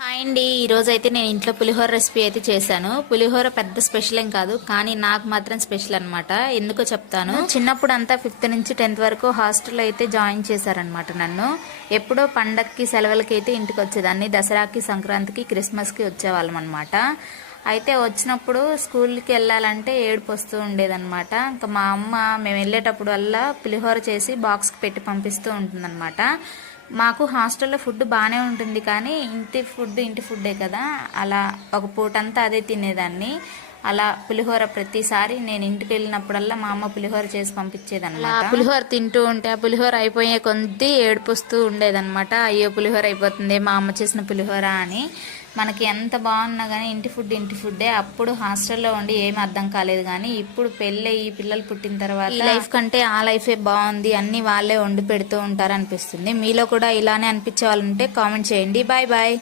Hi అండి, ఈరోజు అయితే నేను ఇంట్లో పులిహోర రెసిపీ అయితే చేశాను. పులిహోర పెద్ద స్పెషల్ ఏం కాదు, కానీ నాకు మాత్రం స్పెషల్ అనమాట. ఎందుకో చెప్తాను. చిన్నప్పుడు అంతా 5th నుంచి 10th వరకు హాస్టల్లో అయితే జాయిన్ చేశారనమాట నన్ను. ఎప్పుడో పండక్కి సెలవులకి అయితే ఇంటికి వచ్చేదాన్ని. దసరాకి, సంక్రాంతికి, క్రిస్మస్కి వచ్చేవాళ్ళం అనమాట. అయితే వచ్చినప్పుడు స్కూల్కి వెళ్ళాలంటే ఏడుపు వస్తూ ఉండేదన్నమాట. ఇంకా మా అమ్మ మేము వెళ్ళేటప్పుడు వల్ల పులిహోర చేసి బాక్స్కి పెట్టి పంపిస్తూ ఉంటుందన్నమాట. మాకు హాస్టల్లో ఫుడ్ బాగానే ఉంటుంది, కానీ ఇంటి ఫుడ్డే కదా, అలా ఒక పూటంతా అదే తినేదాన్ని. అలా పులిహోర ప్రతిసారి నేను ఇంటికి వెళ్ళినప్పుడల్లా మా అమ్మ పులిహోర చేసి పంపించేదన్నమాట. పులిహోర తింటూ ఉంటే ఆ పులిహోర అయిపోయే కొద్దీ ఏడుపుస్తూ ఉండేదన్నమాట. అయ్యో పులిహోర అయిపోతుంది మా అమ్మ చేసిన పులిహోర అని. మనకి ఎంత బాగున్నా కానీ ఇంటి ఫుడ్డే. అప్పుడు హాస్టల్లో ఉండి ఏమి అర్థం కాలేదు, కానీ ఇప్పుడు పెళ్ళయి పిల్లలు పుట్టిన తర్వాత ఈ లైఫ్ కంటే ఆ లైఫే బాగుంది, అన్ని వాళ్ళే వండి పెడుతూ ఉంటారు అనిపిస్తుంది. మీలో కూడా ఇలానే అనిపించే వాళ్ళు ఉంటే కామెంట్ చేయండి. Bye bye.